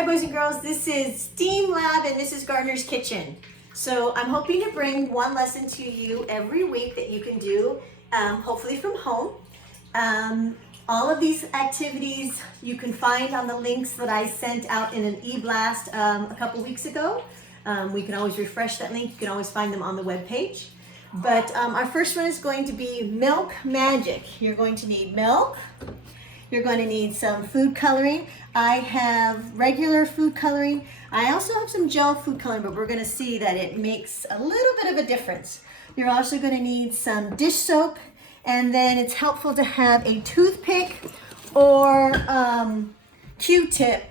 Hi boys and girls, this is STEAM Lab and Mrs. Gardner's Kitchen. So I'm hoping to bring one lesson to you every week that you can do, hopefully from home. All of these activities you can find on the links that I sent out in an e-blast a couple weeks ago. We can always refresh that link. You can always find them on the web page. But our first one is going to be Milk Magic. You're going to need milk. You're going to need some food coloring. I have regular food coloring. I also have some gel food coloring, but we're going to see that it makes a little bit of a difference. You're also going to need some dish soap, and then it's helpful to have a toothpick or Q-tip,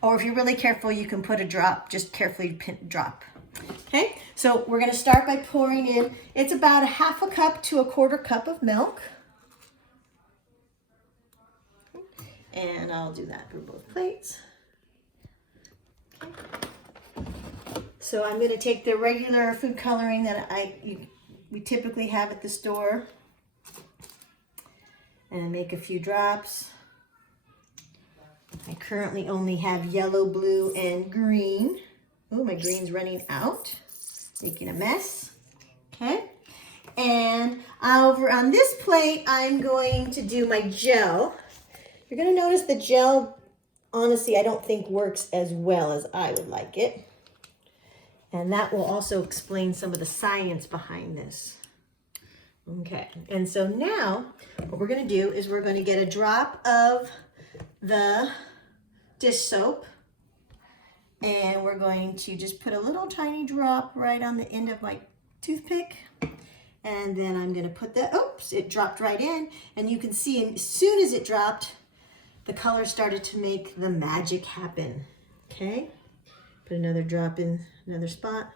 or if you're really careful, you can put a drop, just carefully drop. Okay, so we're going to start by pouring in. It's about a half a cup to a quarter cup of milk. And I'll do that for both plates. Okay. So I'm going to take the regular food coloring that we typically have at the store and make a few drops. I currently only have yellow, blue, and green. Oh, my green's running out, making a mess. Okay. And over on this plate, I'm going to do my gel. You're going to notice the gel, honestly, I don't think works as well as I would like it. And that will also explain some of the science behind this. Okay, and so now what we're going to do is we're going to get a drop of the dish soap. And we're going to just put a little tiny drop right on the end of my toothpick. And then I'm going to put that, oops, it dropped right in. And you can see as soon as it dropped, the color started to make the magic happen. Okay, put another drop in another spot.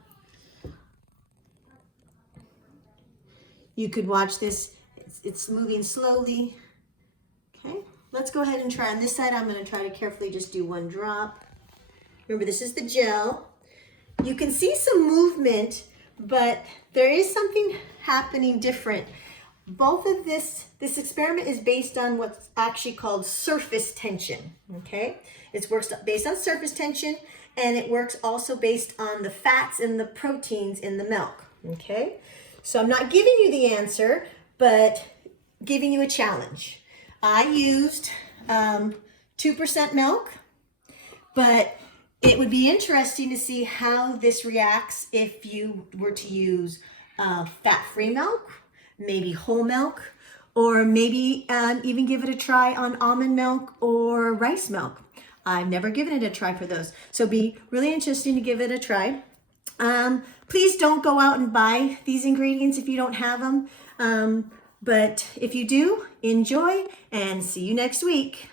You could watch this, it's moving slowly. Okay, let's go ahead and try on this side. I'm going to try to carefully just do one drop. Remember, this is the gel. You can see some movement, but there is something happening different. Both of this experiment is based on what's actually called surface tension, okay? It works based on surface tension, and it works also based on the fats and the proteins in the milk, okay? So I'm not giving you the answer, but giving you a challenge. I used 2% milk, but it would be interesting to see how this reacts if you were to use fat-free milk, maybe whole milk, or maybe even give it a try on almond milk or rice milk. I've never given it a try for those. So it'd be really interesting to give it a try. Please don't go out and buy these ingredients if you don't have them. But if you do, enjoy and see you next week.